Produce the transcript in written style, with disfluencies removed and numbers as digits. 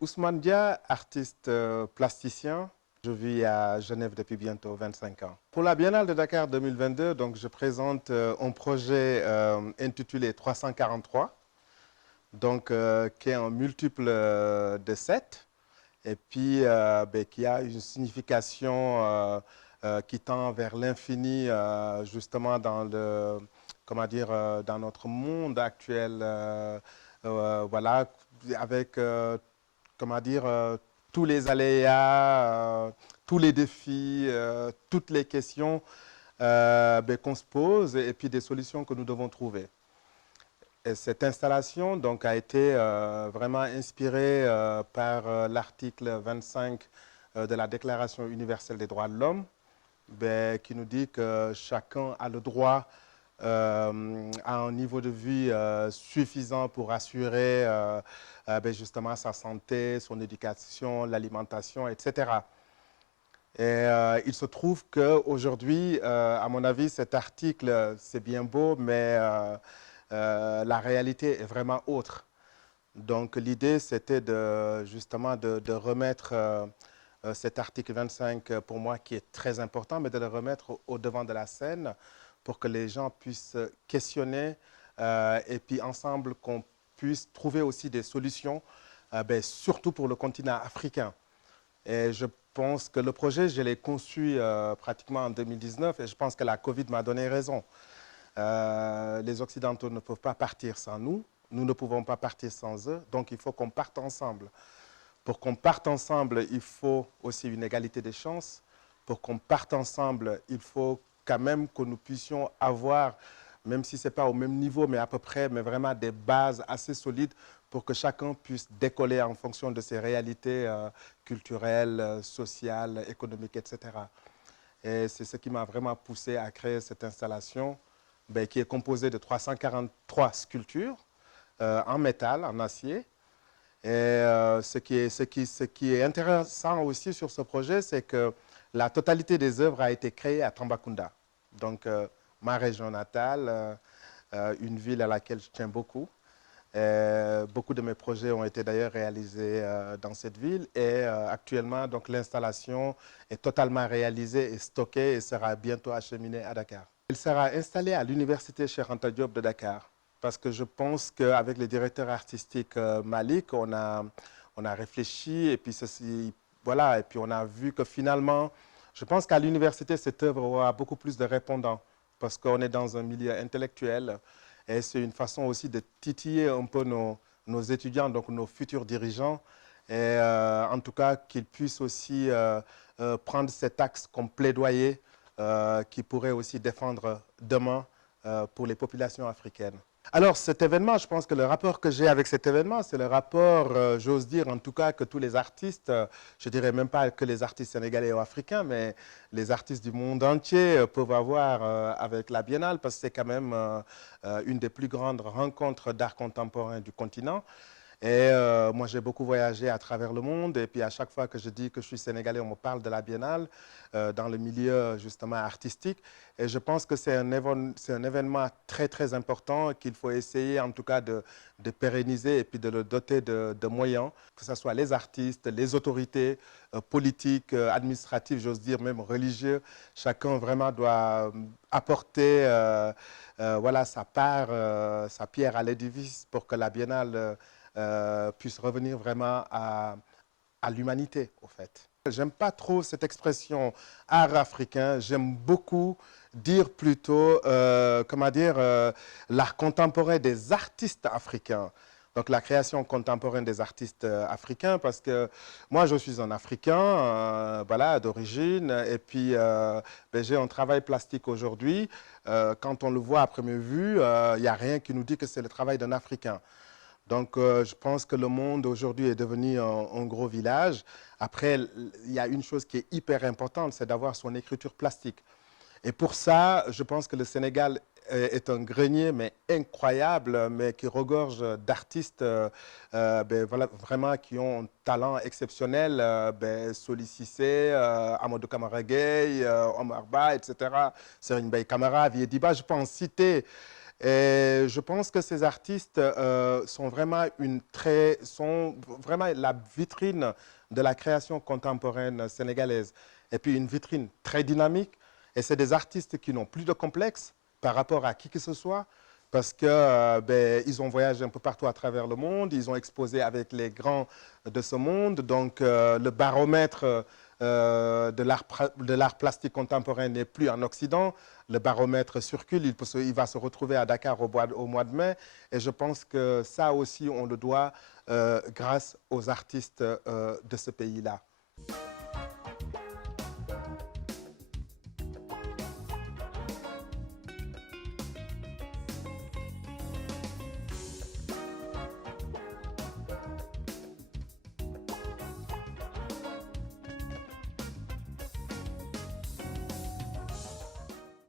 Ousmane Dia, artiste plasticien. Je vis à Genève depuis bientôt 25 ans. Pour la Biennale de Dakar 2022, donc, je présente un projet intitulé 343, donc, qui est un multiple de 7 et puis qui a une signification qui tend vers l'infini, justement dans le, comment dire, dans notre monde actuel, voilà, avec comment dire, tous les aléas, tous les défis, toutes les questions qu'on se pose et puis des solutions que nous devons trouver. Et cette installation donc, a été vraiment inspirée par l'article 25 de la Déclaration universelle des droits de l'homme, qui nous dit que chacun a le droit à un niveau de vie suffisant pour assurer justement sa santé, son éducation, l'alimentation, etc. Et il se trouve qu'aujourd'hui, à mon avis, cet article, c'est bien beau, mais la réalité est vraiment autre. Donc l'idée, c'était justement de remettre cet article 25, pour moi, qui est très important, mais de le remettre au devant de la scène pour que les gens puissent questionner et puis ensemble qu'on puisse trouver aussi des solutions, surtout pour le continent africain. Et je pense que le projet, je l'ai conçu pratiquement en 2019 et je pense que la Covid m'a donné raison. Les Occidentaux ne peuvent pas partir sans nous, nous ne pouvons pas partir sans eux, donc il faut qu'on parte ensemble. Pour qu'on parte ensemble, il faut aussi une égalité des chances. Pour qu'on parte ensemble, il faut quand même que nous puissions avoir, même si ce n'est pas au même niveau, mais à peu près, mais vraiment des bases assez solides pour que chacun puisse décoller en fonction de ses réalités culturelles, sociales, économiques, etc. Et c'est ce qui m'a vraiment poussé à créer cette installation qui est composée de 343 sculptures en métal, en acier. Et ce qui est intéressant aussi sur ce projet, c'est que la totalité des œuvres a été créée à Tambacounda. Donc, ma région natale, une ville à laquelle je tiens beaucoup. Beaucoup de mes projets ont été d'ailleurs réalisés dans cette ville et actuellement, donc, l'installation est totalement réalisée et stockée et sera bientôt acheminée à Dakar. Elle sera installée à l'université Cheikh Anta Diop de Dakar parce que je pense qu'avec le directeur artistique Malik, on a réfléchi et puis ceci, voilà, et puis on a vu que finalement, je pense qu'à l'université, cette œuvre aura beaucoup plus de répondants parce qu'on est dans un milieu intellectuel et c'est une façon aussi de titiller un peu nos étudiants, donc nos futurs dirigeants, et en tout cas qu'ils puissent aussi prendre cet axe comme plaidoyer qui pourrait aussi défendre demain pour les populations africaines. Alors cet événement, je pense que le rapport que j'ai avec cet événement, c'est le rapport, j'ose dire en tout cas, que tous les artistes, je dirais même pas que les artistes sénégalais ou africains, mais les artistes du monde entier peuvent avoir avec la Biennale, parce que c'est quand même une des plus grandes rencontres d'art contemporain du continent. Et moi, j'ai beaucoup voyagé à travers le monde. Et puis, à chaque fois que je dis que je suis sénégalais, on me parle de la Biennale dans le milieu, justement, artistique. Et je pense que c'est un événement très, très important qu'il faut essayer, en tout cas, de pérenniser et puis de le doter de moyens, que ce soit les artistes, les autorités politiques, administratives, j'ose dire, même religieux. Chacun vraiment doit apporter voilà, sa part, sa pierre à l'édifice pour que la Biennale puisse revenir vraiment à l'humanité, au fait. J'aime pas trop cette expression art africain, j'aime beaucoup dire plutôt, comment dire, l'art contemporain des artistes africains. Donc la création contemporaine des artistes africains, parce que moi je suis un Africain, voilà, d'origine, et puis j'ai un travail plastique aujourd'hui. Quand on le voit à première vue, il n'y a rien qui nous dit que c'est le travail d'un Africain. Donc, je pense que le monde aujourd'hui est devenu un gros village. Après, il y a une chose qui est hyper importante, c'est d'avoir son écriture plastique. Et pour ça, je pense que le Sénégal est un grenier, mais incroyable, mais qui regorge d'artistes voilà, vraiment qui ont un talent exceptionnel. Soli Cissé, Amadou Camara Gueye, Omar Ba, etc. Serigne Baye Camara, Vieux Diba, je peux en citer Et je pense que ces artistes sont sont vraiment la vitrine de la création contemporaine sénégalaise. Et puis une vitrine très dynamique. Et c'est des artistes qui n'ont plus de complexe par rapport à qui que ce soit, parce que ils ont voyagé un peu partout à travers le monde, ils ont exposé avec les grands de ce monde. Donc le baromètre de l'art plastique contemporain n'est plus en Occident. Le baromètre circule, il va se retrouver à Dakar au mois de mai. Et je pense que ça aussi, on le doit grâce aux artistes de ce pays-là.